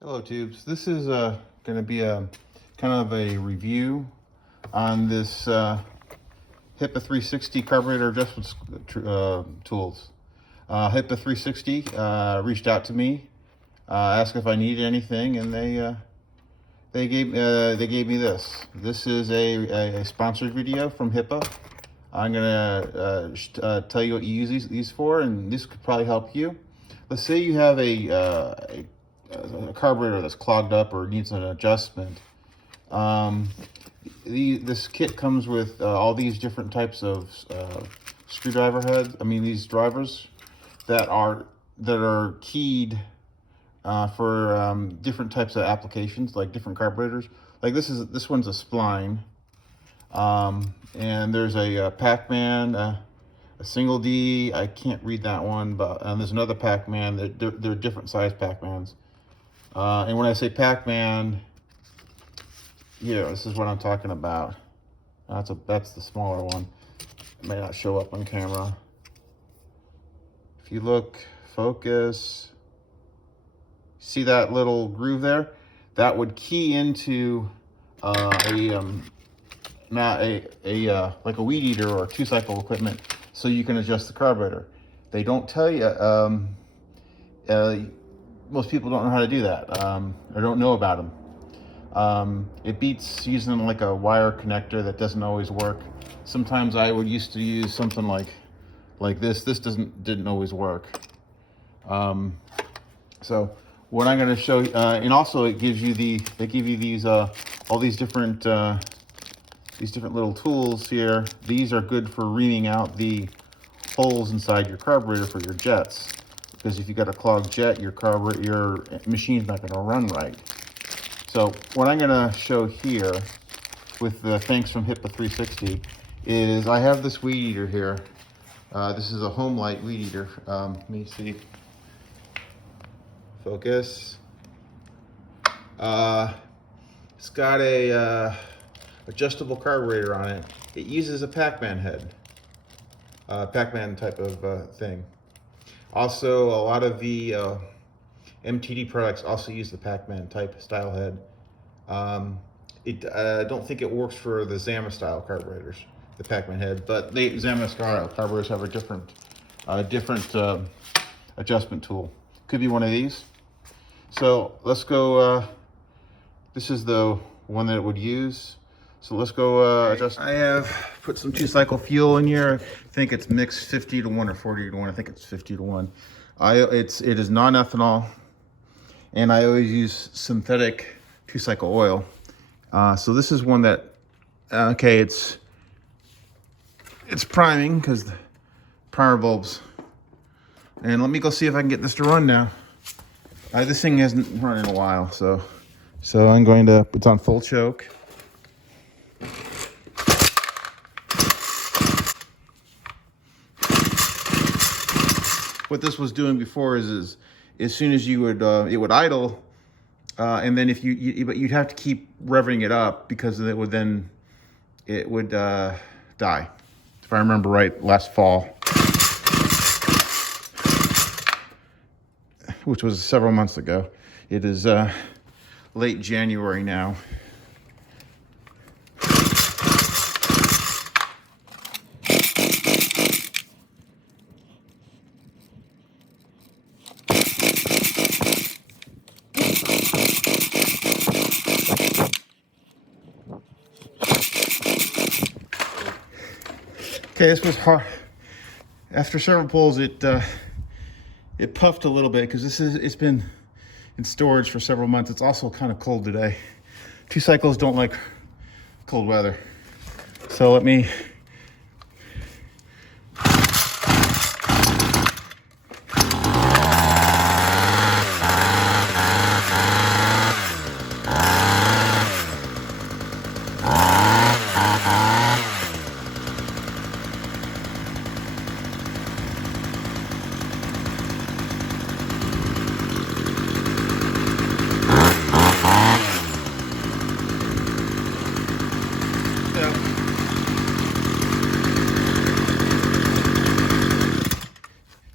Hello tubes, this is going to be a kind of a review on this HIPA 360 carburetor adjustment tools. HIPA 360 reached out to me, asked if I needed anything, and they gave me this. This is a sponsored video from HIPA. I'm going to tell you what you use these for, and this could probably help you. Let's say you have a carburetor that's clogged up or needs an adjustment. This kit comes with all these different types of screwdriver heads. These drivers that are keyed for different types of applications, like different carburetors. Like this one's a spline, and there's a PacMan, a single D. I can't read that one, but there's another PacMan. They're different size PacMans. And when I say PacMan, this is what I'm talking about. That's the smaller one. It may not show up on camera. If you look, focus, see that little groove there? That would key into like a weed eater or 2-cycle equipment, so you can adjust the carburetor. They don't tell you. Most people don't know how to do that, or don't know about them. It beats using like a wire connector that doesn't always work. Sometimes I used to use something like this. This didn't always work. So what I'm going to show you, and also they give you these all these different little tools here. These are good for reaming out the holes inside your carburetor for your jets. Because if you got a clogged jet, your machine's not going to run right. So what I'm going to show here, with the thanks from HIPA 360, is I have this weed eater here. This is a Homelite weed eater. Let me see. Focus. It's got a adjustable carburetor on it. It uses a PacMan head, PacMan type of thing. Also, a lot of the MTD products also use the PacMan type style head. I don't think it works for the Zama style carburetors, the PacMan head, but the Zama style carburetors have a different adjustment tool. Could be one of these. So let's go. This is the one that it would use. So let's go adjust. I have put some 2-cycle fuel in here. I think it's mixed 50 to 1 or 40 to 1. I think it's 50 to 1. It is non-ethanol, and I always use synthetic 2-cycle oil. So this is one that, okay, it's priming, because the primer bulbs. And let me go see if I can get this to run now. This thing hasn't run in a while, so I'm going to, it's on full choke. What this was doing before is as soon as you would, it would idle, and then if but you'd have to keep revving it up, because it would die. If I remember right, last fall, which was several months ago. It is late January now. Okay, this was hard. After several pulls, it puffed a little bit, because it's been in storage for several months. It's also kind of cold today. 2-cycles don't like cold weather. So let me.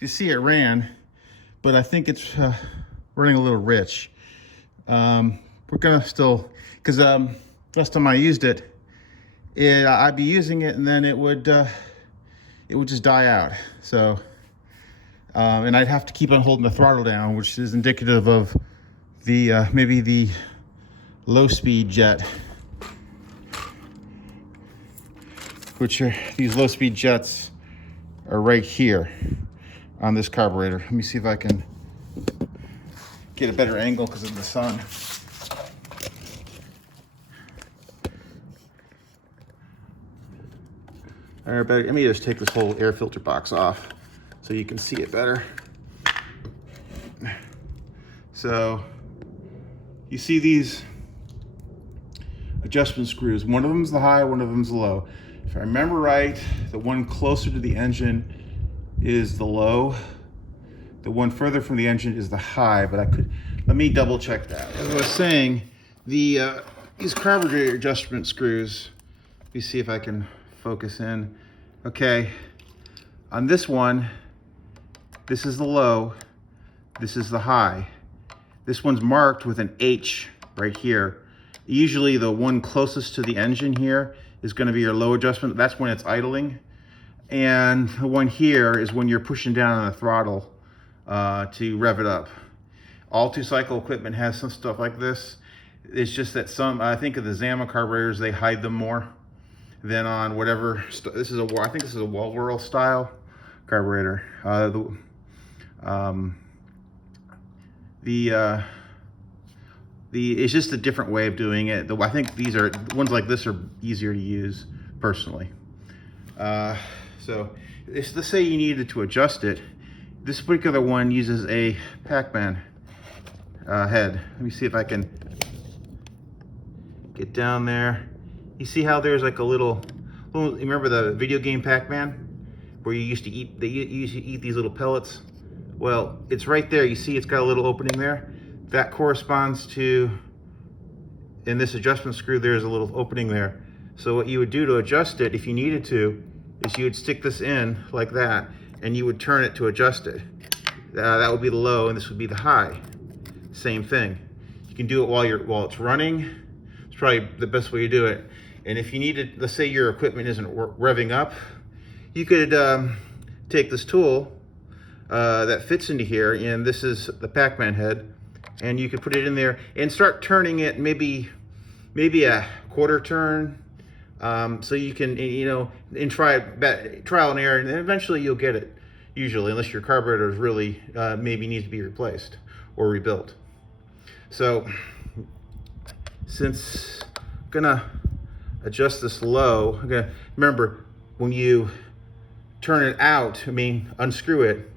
You see it ran, but I think it's running a little rich. We're gonna still, because last time I used it, I'd be using it and then it would just die out. So, and I'd have to keep on holding the throttle down, which is indicative of the maybe the low speed jet, which are these low speed jets are right here on this carburetor. Let me see if I can get a better angle because of the sun. All right, let me just take this whole air filter box off so you can see it better. So you see these adjustment screws. One of them's the high, one of them's the low. If I remember right, the one closer to the engine is the low. The one further from the engine is the high, but let me double check that. As I was saying, these carburetor adjustment screws, let me see if I can focus in. Okay, on this one, this is the low, this is the high. This one's marked with an H right here. Usually the one closest to the engine here is going to be your low adjustment. That's when it's idling. And the one here is when you're pushing down on the throttle to rev it up. All two-cycle equipment has some stuff like this. It's just that I think of the Zama carburetors, they hide them more than on whatever. I think this is a Walworld style carburetor. It's just a different way of doing it. I think ones like this are easier to use personally. So let's say you needed to adjust it. This particular one uses a PacMan head. Let me see if I can get down there. You see how there's like a little, remember the video game PacMan? Where you used to eat, they used to eat these little pellets? Well, it's right there. You see it's got a little opening there? That corresponds to, in this adjustment screw, there's a little opening there. So what you would do to adjust it, if you needed to, is you would stick this in like that, and you would turn it to adjust it. That would be the low, and this would be the high. Same thing. You can do it while it's running. It's probably the best way to do it. And if you needed, let's say your equipment isn't revving up, you could take this tool that fits into here, and this is the PacMan head, and you could put it in there and start turning it maybe a quarter turn, so you can, and trial and error, and eventually you'll get it, usually, unless your carburetor is really maybe needs to be replaced or rebuilt. So since I'm gonna adjust this low, remember, when you turn it out, unscrew it,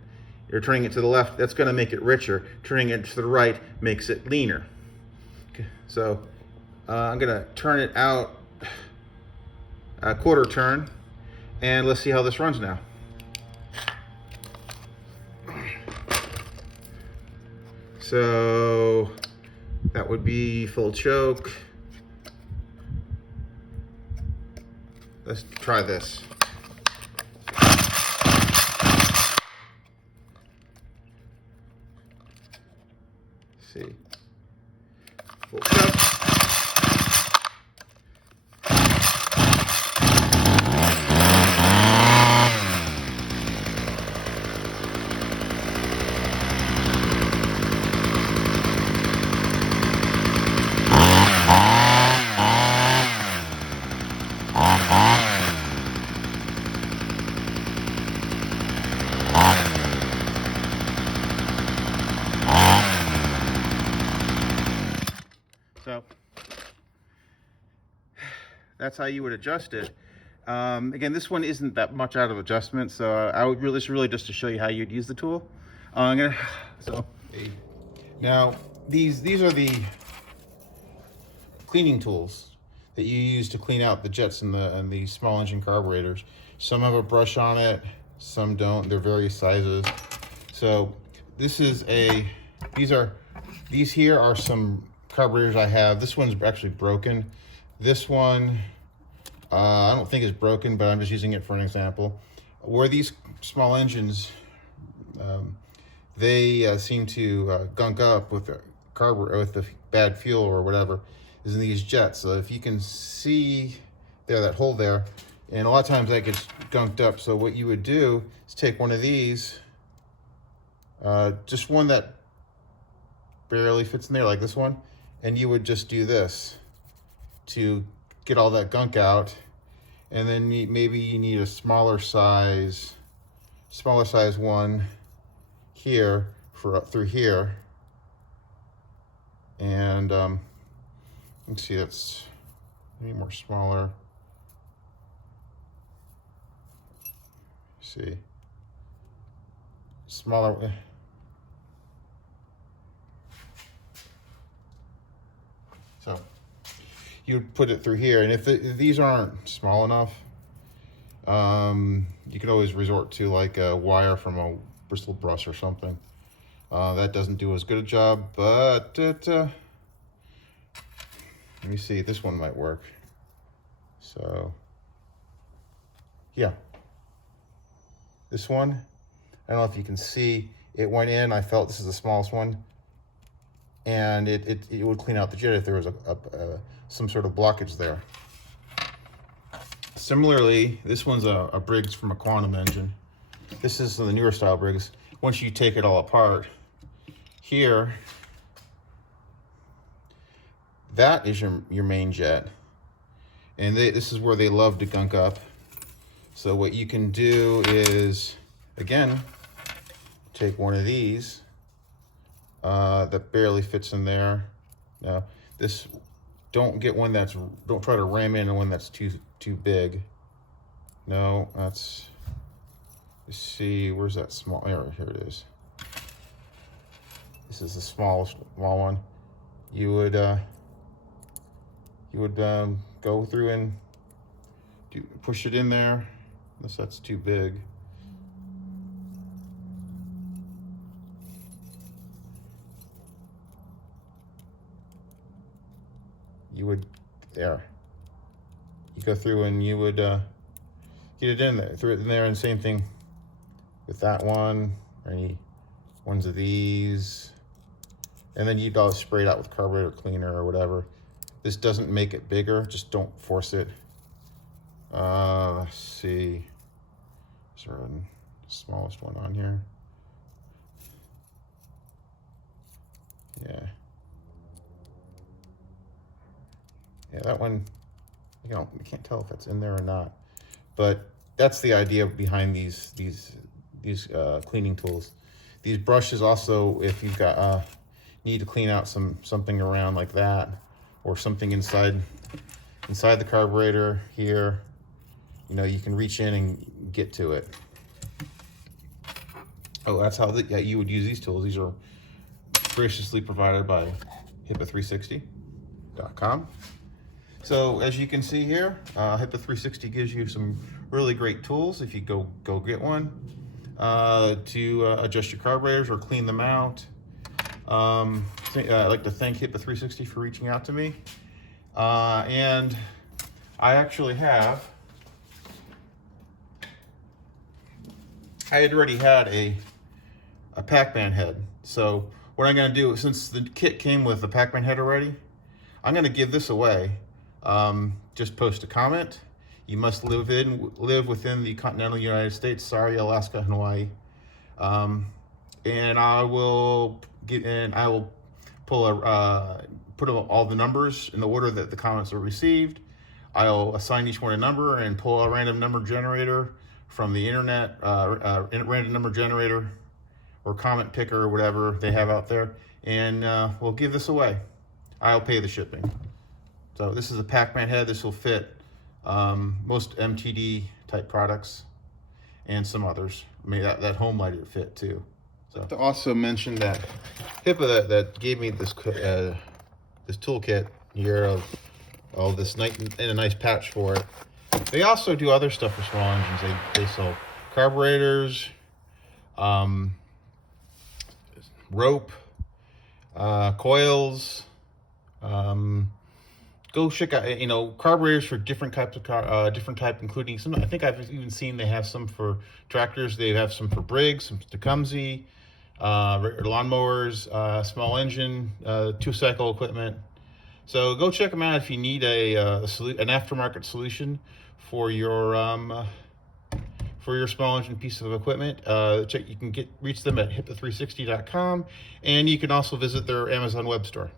you're turning it to the left, that's going to make it richer. Turning it to the right makes it leaner. Okay, so I'm going to turn it out a quarter turn, and let's see how this runs now. So that would be full choke. Let's try this. See. Full choke. So that's how you would adjust it. Again, this one isn't that much out of adjustment, so this is really just to show you how you'd use the tool. Now these are the cleaning tools that you use to clean out the jets and the small engine carburetors. Some have a brush on it, some don't. They're various sizes. So this is these here are some carburetors I have. This one's actually broken. This one I don't think is broken, but I'm just using it for an example. Where these small engines they seem to gunk up with carburetor, with the bad fuel or whatever, is in these jets. So if you can see there, that hole there, and a lot of times that gets gunked up. So what you would do is take one of these, just one that barely fits in there, like this one, and you would just do this to get all that gunk out. And then maybe you need a smaller size one here for through here. And let's see, that's maybe more smaller. See, smaller. So you would put it through here, and if these aren't small enough, you can always resort to like a wire from a bristle brush or something. That doesn't do as good a job, but let me see, this one might work. So yeah, this one, I don't know if you can see, it went in. I felt this is the smallest one, and it would clean out the jet if there was some sort of blockage there. Similarly, this one's a Briggs from a Quantum engine. This is the newer style Briggs. Once you take it all apart, here, that is your main jet, and this is where they love to gunk up. So what you can do is, again, take one of these that barely fits in there. Now, don't get one don't try to ram in one that's too big. No, let's see, where's that small, here it is. This is the small one. You would go through and push it in there, unless that's too big. You would, there. You go through and you would get it in there, throw it in there, and same thing with that one, or any ones of these. And then you'd spray it out with carburetor cleaner or whatever. This doesn't make it bigger, just don't force it. Let's see, is there the smallest one on here? Yeah, that one, you can't tell if it's in there or not, but that's the idea behind these cleaning tools. These brushes also, if you've got need to clean out something around like that, or something inside the carburetor here, you can reach in and get to it. Oh, that's how you would use these tools. These are graciously provided by HiPA360.com. So as you can see here, HiPA360 gives you some really great tools if you go get one to adjust your carburetors or clean them out. I'd like to thank HiPA360 for reaching out to me. And I actually I had already had a PacMan head. So what I'm going to do, since the kit came with the PacMan head already, I'm going to give this away. Just post a comment. You must live within the continental United States. Sorry, Alaska and Hawaii. And I will put all the numbers in the order that the comments are received. I'll assign each one a number and pull a random number generator from the internet, random number generator or comment picker or whatever they have out there, and we'll give this away. I'll pay the shipping. So this is a PacMan head. This will fit most MTD type products and some others. I mean, that Homelite would fit too. So to also mention that HIPA that gave me this toolkit here of all this in a nice patch for it. They also do other stuff for small engines. They sell carburetors, rope, coils. Go check out, carburetors for different types of including some. I think I've even seen they have some for tractors. They have some for Briggs, some Tecumseh, lawnmowers, small engine, 2-cycle equipment. So go check them out if you need an aftermarket solution for your small engine piece of equipment. You can reach them at HIPA360.com, and you can also visit their Amazon web store.